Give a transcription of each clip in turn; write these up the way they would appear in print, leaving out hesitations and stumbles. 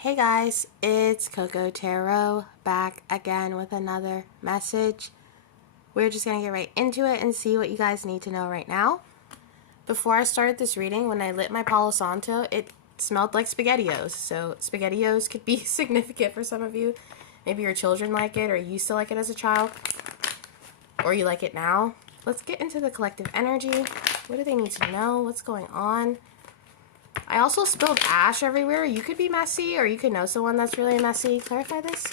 Hey guys, it's Coco Tarot back again with another message. We're just going to get right into it and see what you guys need to know right now. Before I started this reading, when I lit my Palo Santo, it smelled like SpaghettiOs. So SpaghettiOs could be significant for some of you. Maybe your children like it or you used to like it as a child. Or you like it now. Let's get into the collective energy. What do they need to know? What's going on? I also spilled ash everywhere. You could be messy, or you could know someone that's really messy. Clarify this.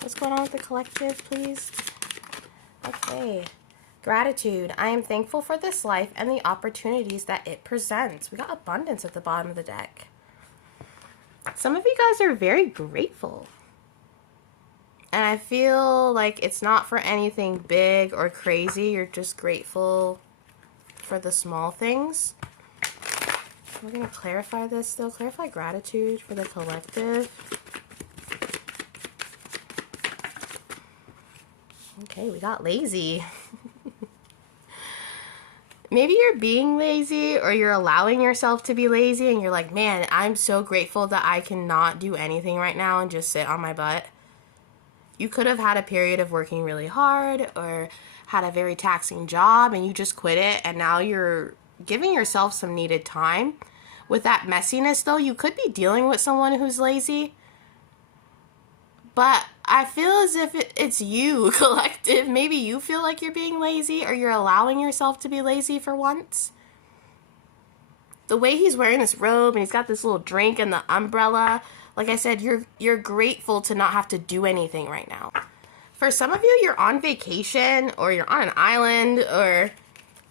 What's going on with the collective, please? Okay. Gratitude. I am thankful for this life and the opportunities that it presents. We got abundance at the bottom of the deck. Some of you guys are very grateful. And I feel like it's not for anything big or crazy. You're just grateful for the small things. We're going to clarify this though. Clarify gratitude for the collective. Okay, we got lazy. Maybe you're being lazy or you're allowing yourself to be lazy and you're like, man, I'm so grateful that I cannot do anything right now and just sit on my butt. You could have had a period of working really hard or had a very taxing job and you just quit it and now you're giving yourself some needed time. With that messiness though, you could be dealing with someone who's lazy. But I feel as if it's you, collective. Maybe you feel like you're being lazy or you're allowing yourself to be lazy for once. The way he's wearing this robe and he's got this little drink and the umbrella, like I said, you're grateful to not have to do anything right now. For some of you, you're on vacation or you're on an island or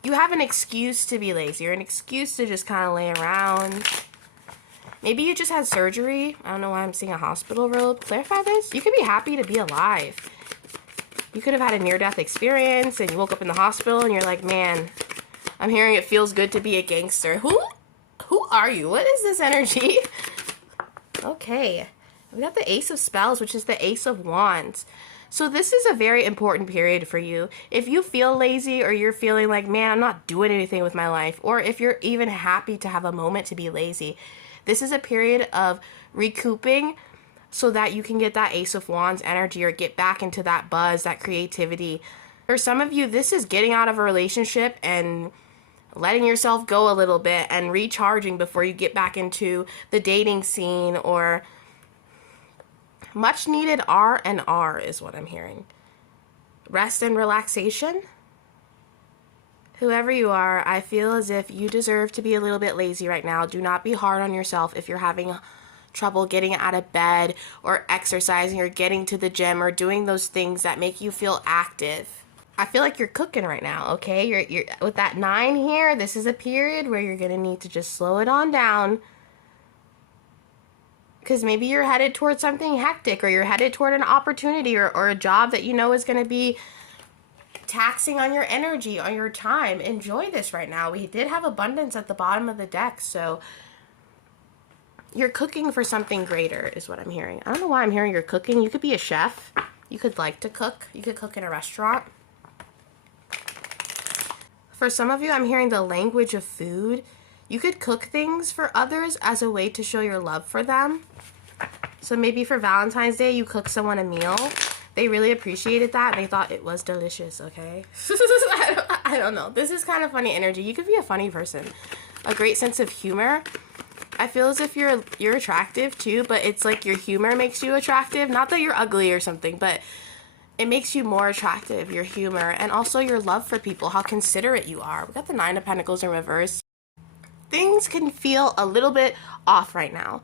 you have an excuse to be lazy or an excuse to just kind of lay around. Maybe you just had surgery. I don't know why I'm seeing a hospital robe. Clarify this. You could be happy to be alive. You could have had a near-death experience and you woke up in the hospital and you're like, man, I'm hearing it feels good to be a gangster. Who are you? What is this energy? Okay, we got the Ace of Spells, which is the Ace of Wands. So this is a very important period for you. If you feel lazy or you're feeling like, man, I'm not doing anything with my life, or if you're even happy to have a moment to be lazy, this is a period of recouping so that you can get that Ace of Wands energy or get back into that buzz, that creativity. For some of you, this is getting out of a relationship and letting yourself go a little bit and recharging before you get back into the dating scene, or much needed R&R is what I'm hearing. Rest and relaxation. Whoever you are, I feel as if you deserve to be a little bit lazy right now. Do not be hard on yourself if you're having trouble getting out of bed or exercising or getting to the gym or doing those things that make you feel active. I feel like you're cooking right now, okay? You're with that 9 here, this is a period where you're going to need to just slow it on down. Because maybe you're headed towards something hectic or you're headed toward an opportunity or a job that you know is going to be taxing on your energy, on your time. Enjoy this right now. We did have abundance at the bottom of the deck, so you're cooking for something greater is what I'm hearing. I don't know why I'm hearing you're cooking. You could be a chef. You could like to cook. You could cook in a restaurant. For some of you, I'm hearing the language of food. You could cook things for others as a way to show your love for them. So maybe for Valentine's Day, you cook someone a meal. They really appreciated that. And they thought it was delicious, okay? I don't know. This is kind of funny energy. You could be a funny person. A great sense of humor. I feel as if you're attractive too, but it's like your humor makes you attractive. Not that you're ugly or something, but it makes you more attractive, your humor, and also your love for people, how considerate you are. We got the 9 of Pentacles in reverse. Things can feel a little bit off right now.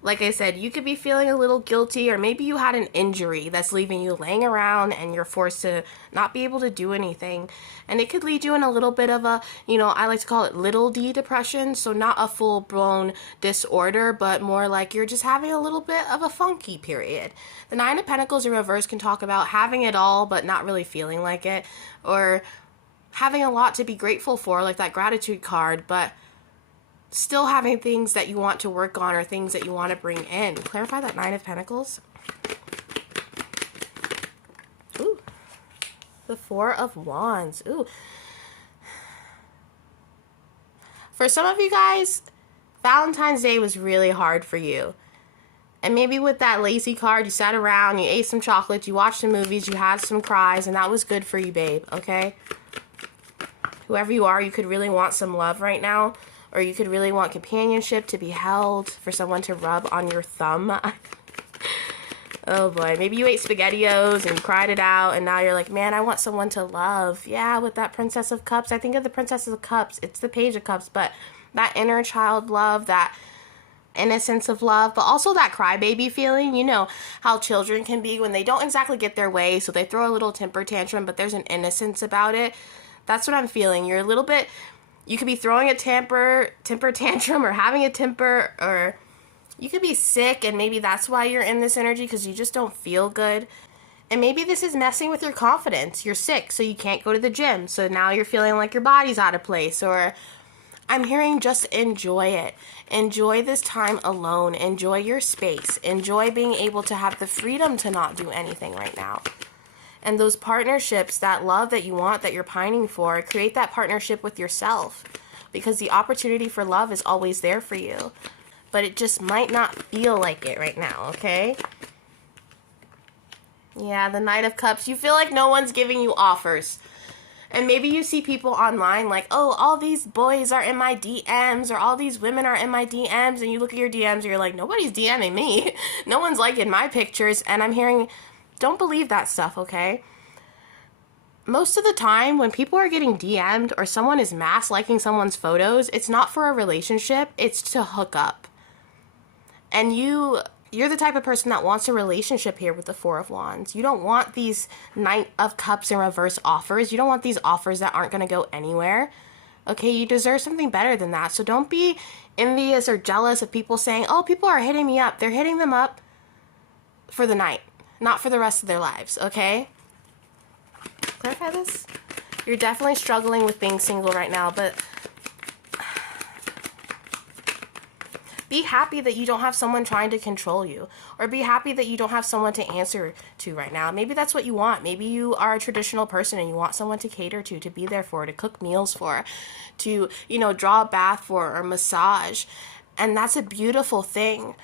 Like I said, you could be feeling a little guilty, or maybe you had an injury that's leaving you laying around and you're forced to not be able to do anything. And it could lead you in a little bit of a, I like to call it little d depression. So not a full-blown disorder, but more like you're just having a little bit of a funky period. The 9 of Pentacles in reverse can talk about having it all, but not really feeling like it. Or having a lot to be grateful for, like that gratitude card, but still having things that you want to work on or things that you want to bring in. Clarify that 9 of Pentacles. Ooh. The 4 of Wands. Ooh. For some of you guys, Valentine's Day was really hard for you. And maybe with that lazy card, you sat around, you ate some chocolates, you watched some movies, you had some cries, and that was good for you, babe, okay? Whoever you are, you could really want some love right now, or you could really want companionship, to be held, for someone to rub on your thumb. Oh boy, maybe you ate SpaghettiOs and you cried it out, and now you're like, man, I want someone to love. Yeah, with that Princess of Cups, I think of the Princess of Cups, it's the Page of Cups, but that inner child love, that innocence of love, but also that crybaby feeling. You know how children can be when they don't exactly get their way, so they throw a little temper tantrum, but there's an innocence about it. That's what I'm feeling. You're a little bit, you could be throwing a temper tantrum, or having a temper, or you could be sick, and maybe that's why you're in this energy, because you just don't feel good. And maybe this is messing with your confidence. You're sick, so you can't go to the gym, so now you're feeling like your body's out of place. Or I'm hearing just enjoy it. Enjoy this time alone. Enjoy your space. Enjoy being able to have the freedom to not do anything right now. And those partnerships, that love that you want, that you're pining for, create that partnership with yourself. Because the opportunity for love is always there for you. But it just might not feel like it right now, okay? Yeah, the Knight of Cups. You feel like no one's giving you offers. And maybe you see people online like, oh, all these boys are in my DMs, or all these women are in my DMs, and you look at your DMs and you're like, nobody's DMing me. No one's liking my pictures. And I'm hearing, don't believe that stuff, okay? Most of the time when people are getting DM'd or someone is mass liking someone's photos, it's not for a relationship, it's to hook up. And you're the type of person that wants a relationship here with the Four of Wands. You don't want these Knight of Cups in reverse offers. You don't want these offers that aren't going to go anywhere. Okay, you deserve something better than that. So don't be envious or jealous of people saying, oh, people are hitting me up. They're hitting them up for the night, not for the rest of their lives, okay? Clarify this? You're definitely struggling with being single right now, but be happy that you don't have someone trying to control you, or be happy that you don't have someone to answer to right now. Maybe that's what you want. Maybe you are a traditional person and you want someone to cater to be there for, to cook meals for, to, draw a bath for, or massage. And that's a beautiful thing.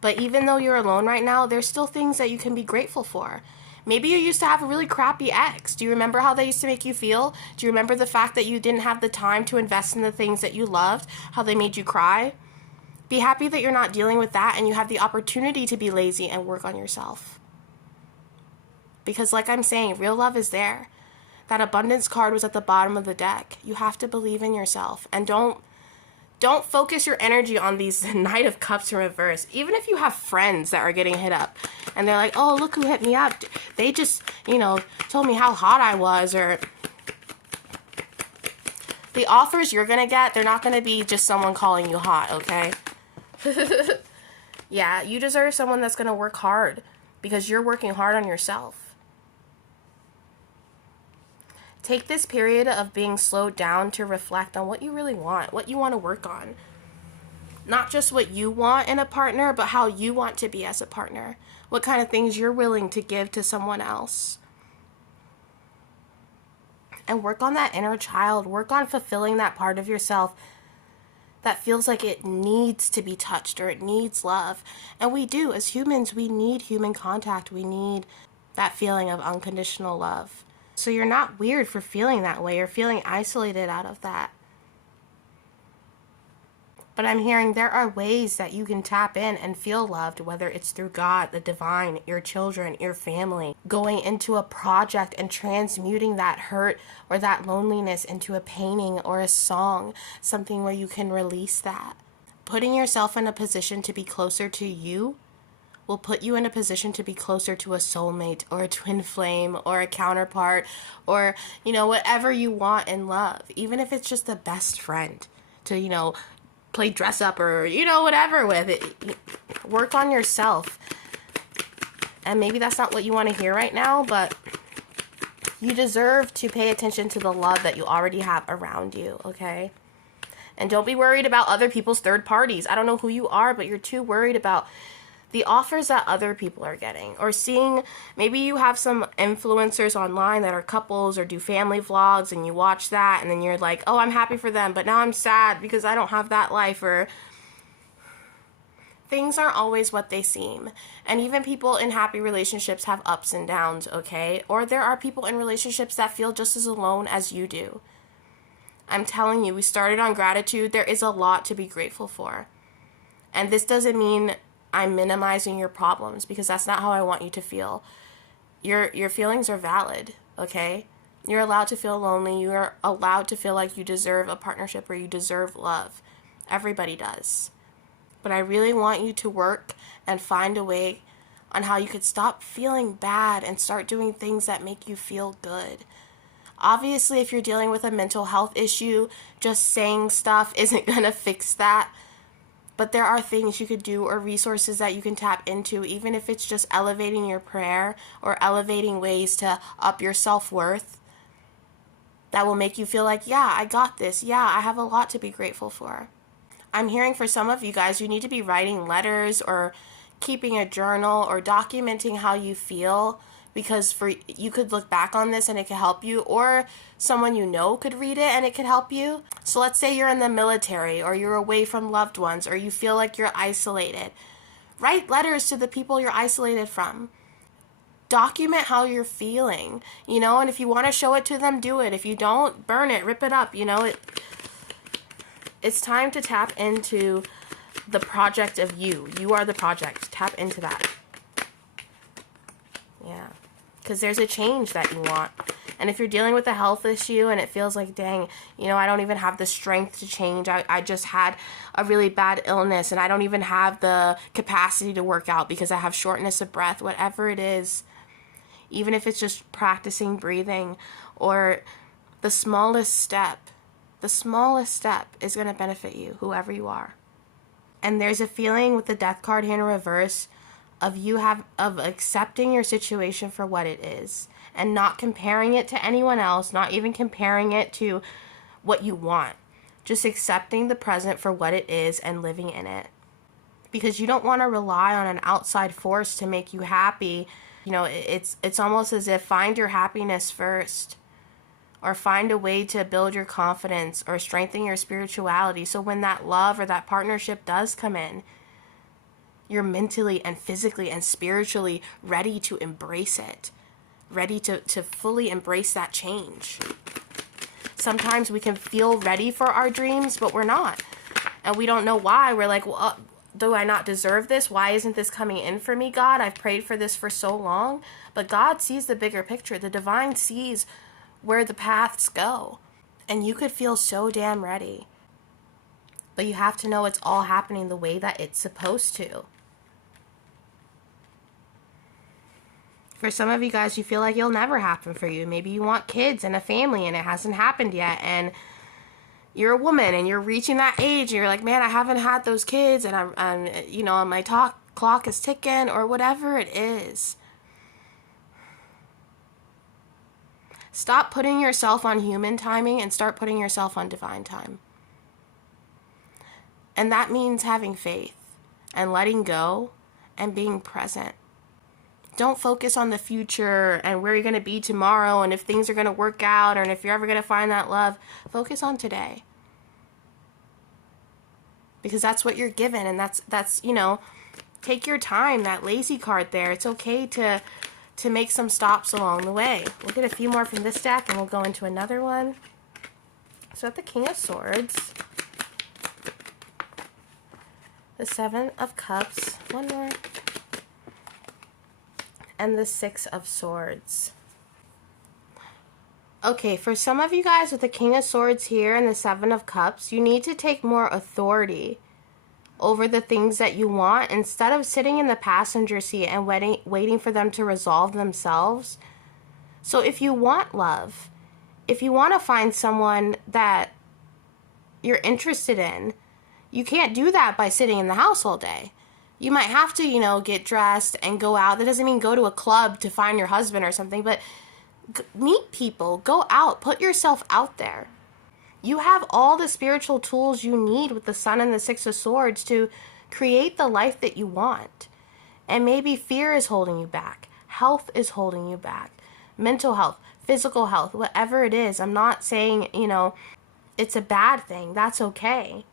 But even though you're alone right now, there's still things that you can be grateful for. Maybe you used to have a really crappy ex. Do you remember how they used to make you feel? Do you remember the fact that you didn't have the time to invest in the things that you loved, how they made you cry? Be happy that you're not dealing with that and you have the opportunity to be lazy and work on yourself. Because like I'm saying, real love is there. That abundance card was at the bottom of the deck. You have to believe in yourself. And don't focus your energy on these Knight of Cups in reverse. Even if you have friends that are getting hit up and they're like, oh, look who hit me up. They just, told me how hot I was, or the offers you're going to get, they're not going to be just someone calling you hot, okay? Yeah, you deserve someone that's going to work hard because you're working hard on yourself. Take this period of being slowed down to reflect on what you really want, what you want to work on. Not just what you want in a partner, but how you want to be as a partner. What kind of things you're willing to give to someone else. And work on that inner child. Work on fulfilling that part of yourself that feels like it needs to be touched or it needs love. And we do. As humans, we need human contact. We need that feeling of unconditional love. So you're not weird for feeling that way or feeling isolated out of that. But I'm hearing there are ways that you can tap in and feel loved, whether it's through God, the divine, your children, your family, going into a project and transmuting that hurt or that loneliness into a painting or a song, something where you can release that. Putting yourself in a position to be closer to you will put you in a position to be closer to a soulmate or a twin flame or a counterpart or, whatever you want in love, even if it's just the best friend to, play dress up or, whatever with it. Work on yourself. And maybe that's not what you want to hear right now, but you deserve to pay attention to the love that you already have around you, okay? And don't be worried about other people's third parties. I don't know who you are, but you're too worried about the offers that other people are getting, or seeing, maybe you have some influencers online that are couples or do family vlogs and you watch that and then you're like, oh, I'm happy for them, but now I'm sad because I don't have that life. Or Things aren't always what they seem. And even people in happy relationships have ups and downs, okay? Or there are people in relationships that feel just as alone as you do. I'm telling you, we started on gratitude. There is a lot to be grateful for. And this doesn't mean I'm minimizing your problems, because that's not how I want you to feel. Your feelings are valid, okay? You're allowed to feel lonely. You are allowed to feel like you deserve a partnership or you deserve love. Everybody does. But I really want you to work and find a way on how you could stop feeling bad and start doing things that make you feel good. Obviously, if you're dealing with a mental health issue, just saying stuff isn't going to fix that. But there are things you could do or resources that you can tap into, even if it's just elevating your prayer or elevating ways to up your self-worth, that will make you feel like, yeah, I got this. Yeah, I have a lot to be grateful for. I'm hearing for some of you guys, you need to be writing letters or keeping a journal or documenting how you feel, because you could look back on this and it could help you, or someone you know could read it and it could help you. So let's say you're in the military or you're away from loved ones or you feel like you're isolated. Write letters to the people you're isolated from. Document how you're feeling, and if you want to show it to them, do it. If you don't, burn it, rip it up, It's time to tap into the project of you. You are the project. Tap into that. Yeah. Because there's a change that you want. And if you're dealing with a health issue and it feels like, dang, I don't even have the strength to change. I just had a really bad illness and I don't even have the capacity to work out because I have shortness of breath, whatever it is. Even if it's just practicing breathing or the smallest step is going to benefit you, whoever you are. And there's a feeling with the Death card here in reverse of accepting your situation for what it is and not comparing it to anyone else, not even comparing it to what you want. Just accepting the present for what it is and living in it. Because you don't want to rely on an outside force to make you happy. It's almost as if find your happiness first, or find a way to build your confidence or strengthen your spirituality, so when that love or that partnership does come in, you're mentally and physically and spiritually ready to embrace it, ready to fully embrace that change. Sometimes we can feel ready for our dreams, but we're not. And we don't know why. We're like, well, do I not deserve this? Why isn't this coming in for me, God? I've prayed for this for so long. But God sees the bigger picture. The divine sees where the paths go. And you could feel so damn ready. But you have to know it's all happening the way that it's supposed to. For some of you guys, you feel like it'll never happen for you. Maybe you want kids and a family and it hasn't happened yet. And you're a woman and you're reaching that age and you're like, man, I haven't had those kids and my clock is ticking, or whatever it is. Stop putting yourself on human timing and start putting yourself on divine time. And that means having faith and letting go and being present. Don't focus on the future and where you're going to be tomorrow and if things are going to work out or if you're ever going to find that love. Focus on today. Because that's what you're given, and that's take your time. That lazy card there. It's okay to make some stops along the way. We'll get a few more from this deck and we'll go into another one. So at the King of Swords, the Seven of Cups, one more, and the Six of Swords. Okay, for some of you guys with the King of Swords here and the Seven of Cups, you need to take more authority over the things that you want instead of sitting in the passenger seat and waiting for them to resolve themselves. So if you want love, if you want to find someone that you're interested in, you can't do that by sitting in the house all day. You might have to, get dressed and go out. That doesn't mean go to a club to find your husband or something, but meet people, go out, put yourself out there. You have all the spiritual tools you need with the Sun and the Six of Swords to create the life that you want. And maybe fear is holding you back. Health is holding you back. Mental health, physical health, whatever it is. I'm not saying, it's a bad thing. That's okay.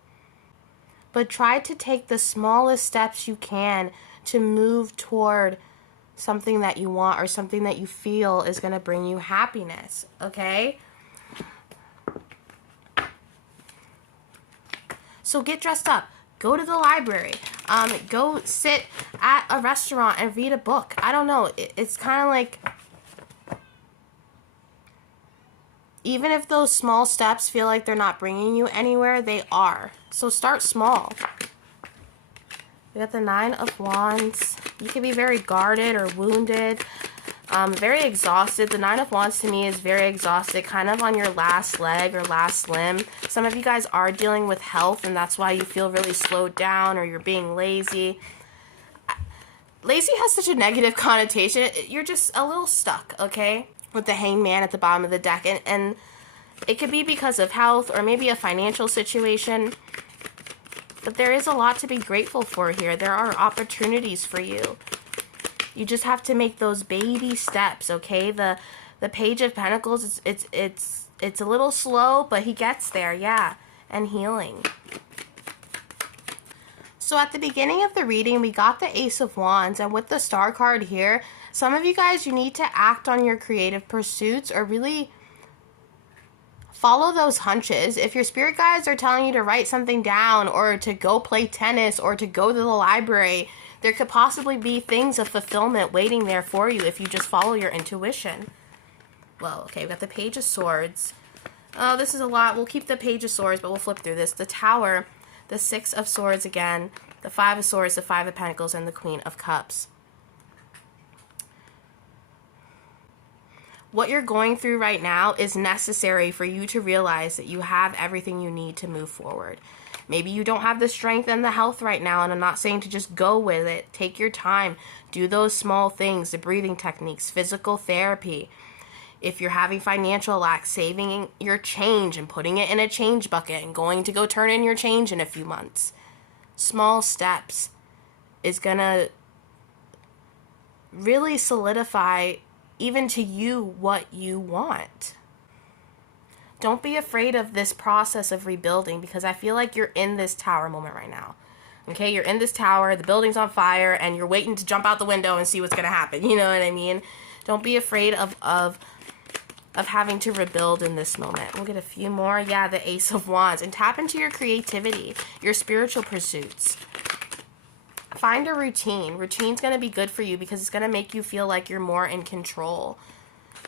but try to take the smallest steps you can to move toward something that you want or something that you feel is going to bring you happiness, okay? So get dressed up. Go to the library. Go sit at a restaurant and read a book. I don't know. It's kind of like, even if those small steps feel like they're not bringing you anywhere, they are. So start small. We got the Nine of Wands. You can be very guarded or wounded, very exhausted. The Nine of Wands to me is very exhausted, kind of on your last leg or last limb. Some of you guys are dealing with health, and that's why you feel really slowed down or you're being lazy. Lazy has such a negative connotation. You're just a little stuck, okay? With the Hangman at the bottom of the deck. And it could be because of health or maybe a financial situation. But there is a lot to be grateful for here. There are opportunities for you. You just have to make those baby steps, okay? The Page of Pentacles, it's a little slow, but he gets there, yeah. And healing. So at the beginning of the reading, we got the Ace of Wands, and with the Star card here, some of you guys, you need to act on your creative pursuits or really follow those hunches. If your spirit guides are telling you to write something down or to go play tennis or to go to the library, there could possibly be things of fulfillment waiting there for you if you just follow your intuition. Well, okay, we got the Page of Swords. Oh, this is a lot. We'll keep the Page of Swords, but we'll flip through this. The Tower, the Six of Swords again, the Five of Swords, the Five of Pentacles, and the Queen of Cups. What you're going through right now is necessary for you to realize that you have everything you need to move forward. Maybe you don't have the strength and the health right now, and I'm not saying to just go with it. Take your time. Do those small things, the breathing techniques, physical therapy. If you're having financial lack, saving your change and putting it in a change bucket and going to go turn in your change in a few months. Small steps is going to really solidify even to you what you want. Don't be afraid of this process of rebuilding, because I feel like you're in this tower moment right now. Okay, you're in this tower, the building's on fire, and you're waiting to jump out the window and see what's going to happen. You know what I mean? Don't be afraid of having to rebuild in this moment. We'll get a few more. Yeah, the Ace of Wands. And tap into your creativity, your spiritual pursuits. Find a routine. Routine's going to be good for you because it's going to make you feel like you're more in control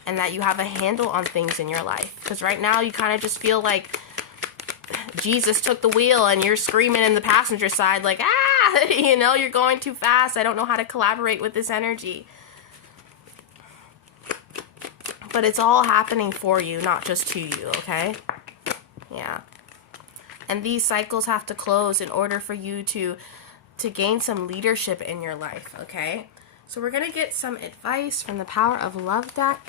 and that you have a handle on things in your life. Because right now you kind of just feel like Jesus took the wheel and you're screaming in the passenger side like, ah, you know, you're going too fast. I don't know how to collaborate with this energy. But it's all happening for you, not just to you, okay? Yeah. And these cycles have to close in order for you to gain some leadership in your life, okay? So we're going to get some advice from the Power of Love deck.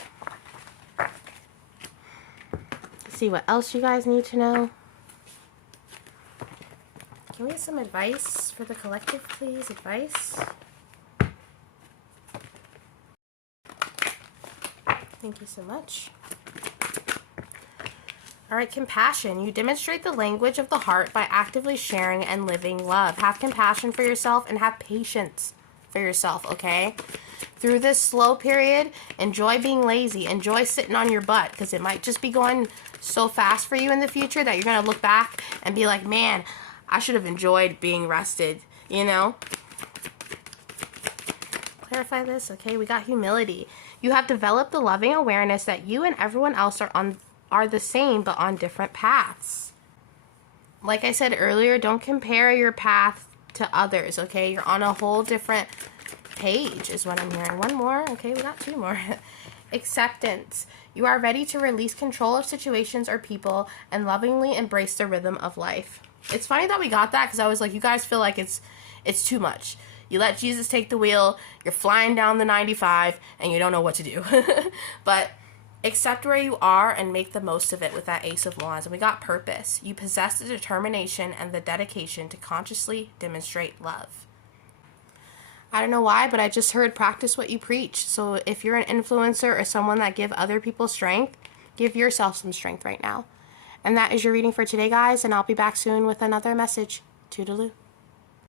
See what else you guys need to know. Can we get some advice for the collective, please? Advice. Thank you so much. All right, compassion. You demonstrate the language of the heart by actively sharing and living love. Have compassion for yourself and have patience for yourself, okay? Through this slow period, enjoy being lazy. Enjoy sitting on your butt, because it might just be going so fast for you in the future that you're going to look back and be like, man, I should have enjoyed being rested, you know? Clarify this, okay? We got humility. You have developed the loving awareness that you and everyone else are the same, but on different paths. Like I said earlier, don't compare your path to others, okay? You're on a whole different page is what I'm hearing. One more. Okay, we got two more. Acceptance. You are ready to release control of situations or people and lovingly embrace the rhythm of life. It's funny that we got that, because I was like, you guys feel like it's too much. You let Jesus take the wheel, you're flying down the 95, and you don't know what to do. But accept where you are and make the most of it with that Ace of Wands. And we got purpose. You possess the determination and the dedication to consciously demonstrate love. I don't know why, but I just heard practice what you preach. So if you're an influencer or someone that give other people strength, give yourself some strength right now. And that is your reading for today, guys, and I'll be back soon with another message. Toodaloo.